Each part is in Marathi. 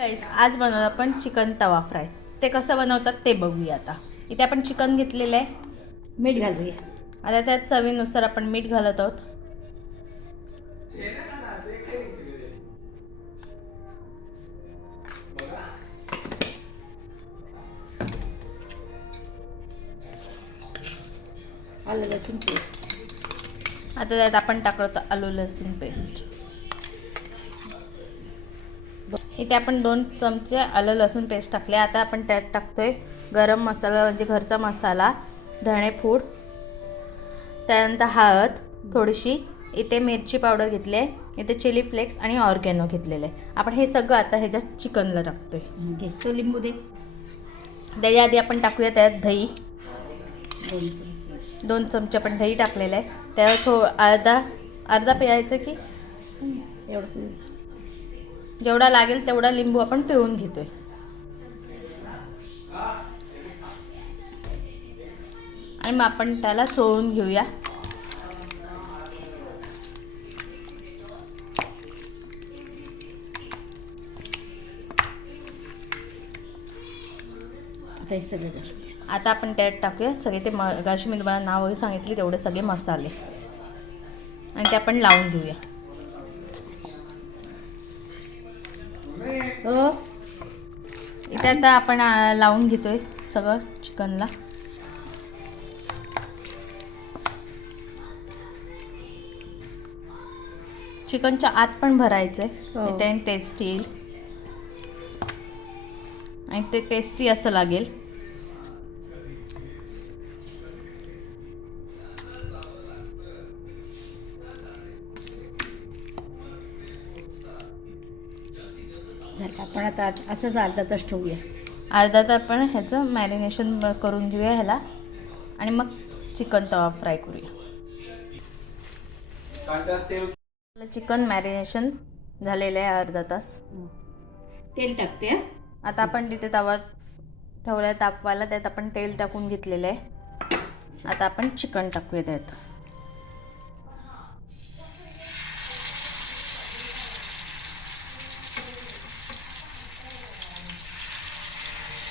गाईज आज बनवलं आपण चिकन तवा फ्राय. ते कसं बनवतात ते बघूया. आता इथे आपण चिकन घेतलेलं आहे, मीठ घालूया. आता त्यात चवीनुसार आपण मीठ घालत आहोत. आलं लसूण पेस्ट. आता त्यात आपण टाकलं होतं आलू लसूण पेस्ट. इथे आपण 2 चमचे आलं लसूण पेस्ट टाकले. आता आपण त्यात टाकतोय गरम मसाला म्हणजे घरचा मसाला, धणे पूड, त्यानंतर हळद थोडीशी, इथे मिरची पावडर घेतली आहे, इथे चिली फ्लेक्स आणि ऑर्गॅनो घेतलेलं आहे. आपण हे सगळं आता ह्याच्यात चिकनला टाकतोय. घेतो लिंबू दे. त्याच्या आधी आपण टाकूया त्यात दही. 2 चमचे. 2 चमचे आपण दही टाकलेलं आहे. त्यावर अर्धा प्यायचं की एवढं जेवढा लागेल तेवढा लिंबू आपण पिळून घेतोय. आणि मग आपण त्याला सोळून घेऊया. आता हे सगळं घालू. आता आपण त्यात टाकूया सगळे ते मगाशी मी तुम्हाला नाव वगैरे सांगितली तेवढे सगळे मसाले, आणि ते आपण लावून घेऊया. हो, इथे आता आपण लावून घेतोय सगळं चिकनला. चिकनच्या आत पण भरायचंय, हो. त्याने टेस्ट येईल आणि ते टेस्टी असं लागेल. जर का आपण आता असंच अर्धा तास ठेवूया. अर्धा तास आपण ह्याचं मॅरिनेशन करून घेऊया ह्याला, आणि मग चिकन तवा फ्राय करूया. चिकन मॅरिनेशन झालेलं आहे अर्धा तास. तेल टाकते हा. आता आपण तिथे तवा ठेवला तापवायला, त्यात आपण तेल टाकून घेतलेलं आहे. आता आपण चिकन टाकूया त्यात.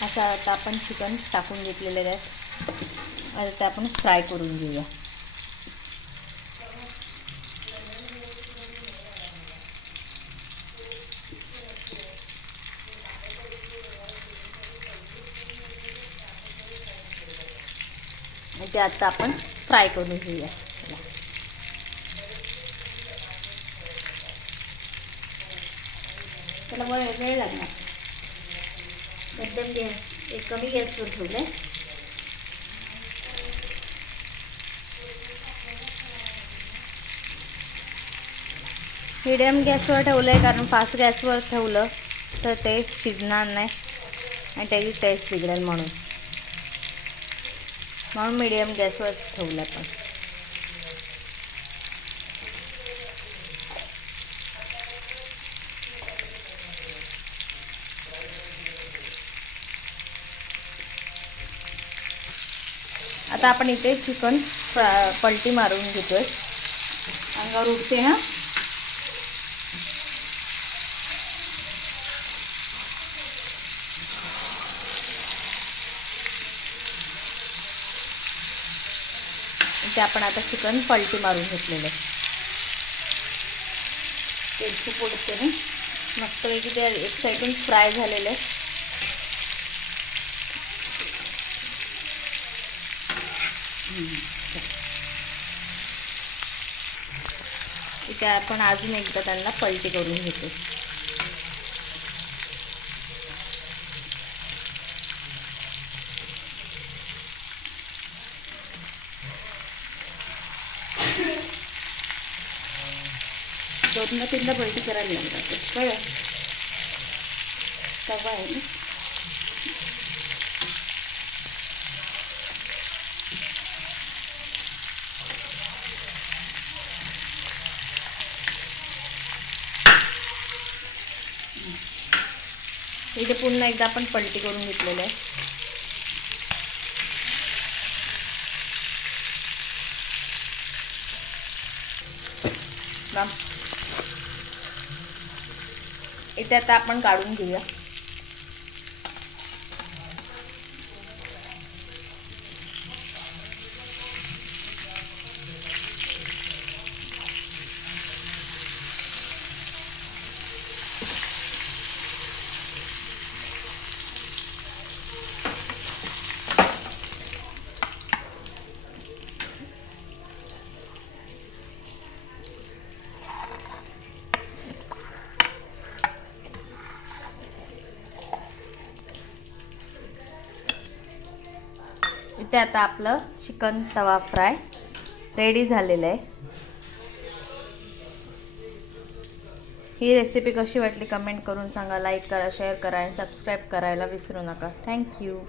असं आता आपण चिकन टाकून घेतलेलं आहे. आता ते आपण फ्राय करून घेऊया. ते आता आपण फ्राय करून घेऊया. त्याला वेळ लागणार. एकदम एक कमी गॅसवर ठेवलं. मीडियम गॅसवर ठेवलं आहे, कारण फास्ट गॅसवर ठेवलं तर ते शिजणार नाही आणि त्याची टेस्ट बिघडेल, म्हणून मीडियम गॅसवर ठेवलं पण. आता आपण इथे चिकन पलटी मारून घेतोय. अंगावर उठते हा. ते आपण आता चिकन पलटी मारून घेतलेलं आहे. तेल खूप उडते ना. मस्तपैकी ते एक साईडून फ्राय झालेलं आहे. इथे आपण अजून एकदा त्यांना पलटी करून घेतो. दोनदा तीनदा पलटी करायला लागतात. कळलं. तवा आहे ना. इथे पुन्हा एकदा आपण पलटी करून घेतलेलं आहे. इथे आता आपण काढून घेऊया. इथे आता आपलं चिकन तवा फ्राय रेडी झालेलं आहे. ही रेसिपी कशी वाटली कमेंट करून सांगा. लाईक करा, शेअर करा आणि सबस्क्राईब करायला विसरू नका. थँक्यू.